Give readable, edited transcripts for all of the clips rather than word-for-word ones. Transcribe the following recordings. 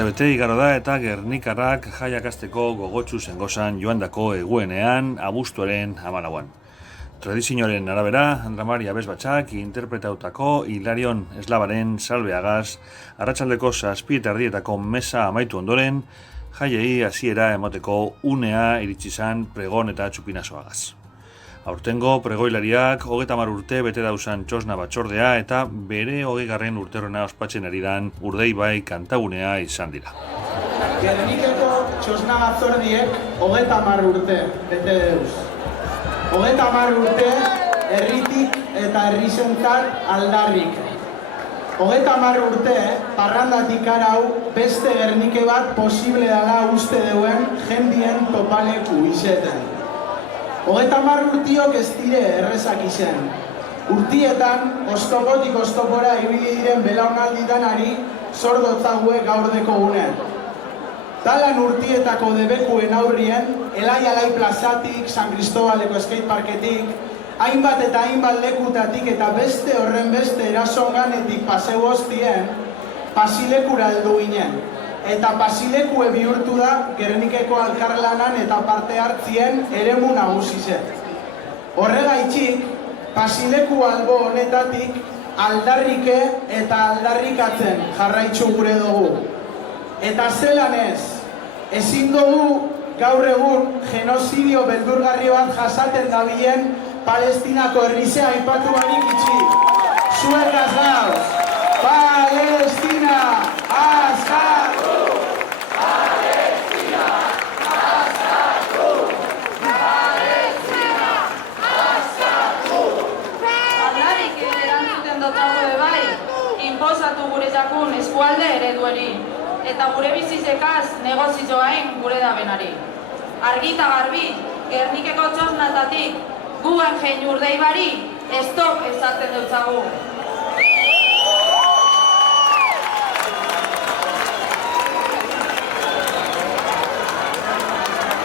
urtebete igaro da eta gernikarrak jaiakasteko gogotsu zengozan joandako eguenean abuztuaren 14an. Tradizioaren arabera, Andra Maria Besbatxak interpretautako Hilarion Eslabaren Salbeagaz arratsaldeko 7:30 mesa amaitu ondoren, jaiei hasiera emoteko unea iritsi zan pregon eta txupinazoagaz. Aurtengo pregoilariak 30 urte bete dauzan txosna batzordea eta bere 20. urterrona ospatzen ari dan Urdaibai kantagunea izan dira. Gernikeko txosna batzordiek 30 urte bete deuz. 30 urte herritik eta herrizentzat aldarrik. 30 urte parrandatik arau beste Gernike bat posible dela uste deuen jendien topaleku izeten. 30 urtiok ez dire errezak izen. Urtietan, oztopotik oztopora ibili diren belaunalditanari zordotzague gaurdeko gunen. Talan urtietako debekuen aurrien, Elai plazatik, San Cristobaleko skateparketik, hainbat eta hainbat lekutatik eta beste horren beste erasonganetik paseu hostien, pasilekura heldu ginen. Eta pasilekue bihurtu da Gernikeko alkarlanan eta parte hartzien eremu nagusi. Horregaitxik, pasileku albo honetatik aldarrike eta aldarrikatzen jarraitzu gure dugu. Eta zelan ez, ezin dugu gaur egun genozidio beldurgarri bat jasaten dabilen Palestinako herrizea aipatu barik itxi. Zuekaz gauz, Palestina, askatu! Palestina, askatu! Palestina, askatu! Aldarik erantzuten dotago bai, inposatu gure jakun eskualde eredueri, eta gure bizizekaz negozioain gure dabenari. Argita garbi, Gernikeko txosnatatik, guen jein Urdaibari, stop esaten dutzagu.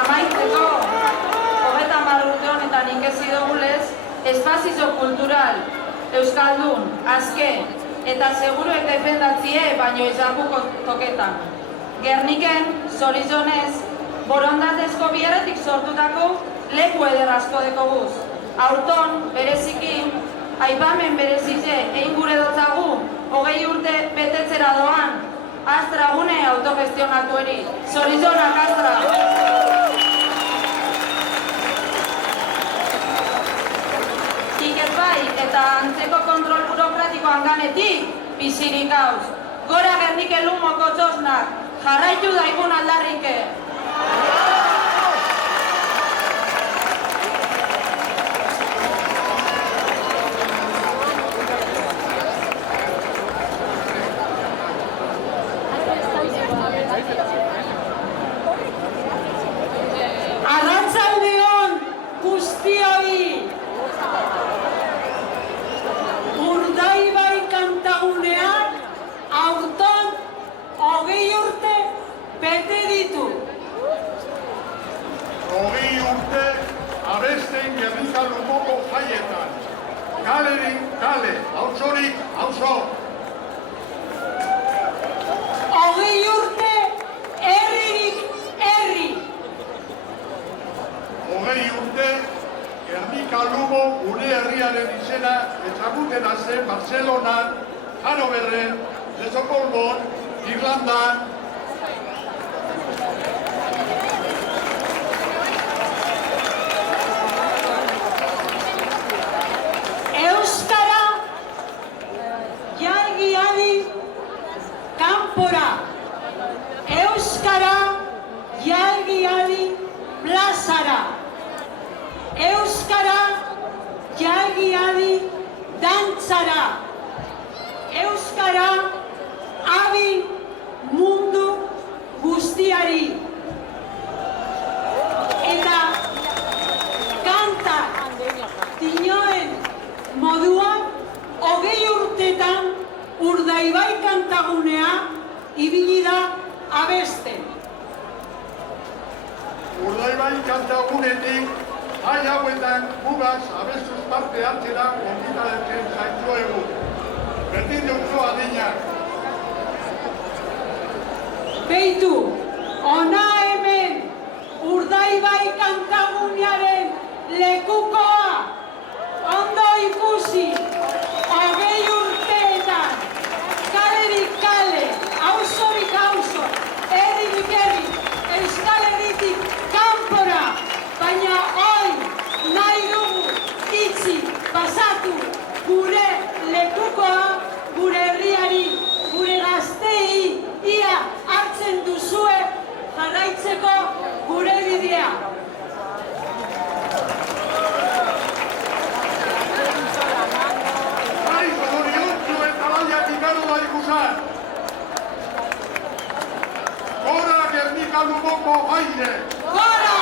Amaitzeko, 30 urte honetan inkezi dugulez, espazio kultural, euskaldun, azke, eta seguruek defendatzie baino ezaguko toketan. Gerniken, zorizonez, borondatezko bierretik sortutako leku eder asko dekoguz. Aurton, bereziki, aipamen berezize egin gure dotzagu, 20 urte betetzera doan, Astra gune autogestionatueri. Zorizonak, Astra! Iker bai eta antzeko kontrol burokratikoan ganetik, bizirik hauz. Gora Gernike lumoko txosnak, jarraitu daigun aldarrike. Arratsaldeon guztioi! Urdaibai kantaguneak aurton 20 urte bete ditu. 20 urte abesten Gernika lumoko jaietan. Kalerik kale, hautsorik hauso. 20 urte herririk herri. 20 urte Gernika lumo gure herriaren izena ezaguten zen Barcelonan, Hannoverren, Estocolmon, Irlandan. Euskara jalgi kanpora. Euskara jalgi plazara. Euskara jalgi dantzara. Euskara abi mundu guztiari. Eta kantak dinoen moduan 20 urtetan Urdaibai kantagunea ibili da abesten. Urdaibai kantagunetik jai hauetan gugaz abestuz parte hartzera gonbidatu zaituztegu. Berdin dutzu adinak. Beitu, ona hemen Urdaibai kantagunearen lekukoa ondo ikusi, 20 urteetan, kalerik kale, auzorik auzo, herririk herri, Euskal Herritik kanpora, baina hoi nahi dugu itzi pasatu gure lekukoa, gure herriari, gure gaztei, ia hartzen duzue jarraitzeko gure bidea. Bai, zoriontsu eta baiak ikaro da ikusan. Gora Gernika Lumoko aire! Gora!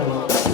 Oh,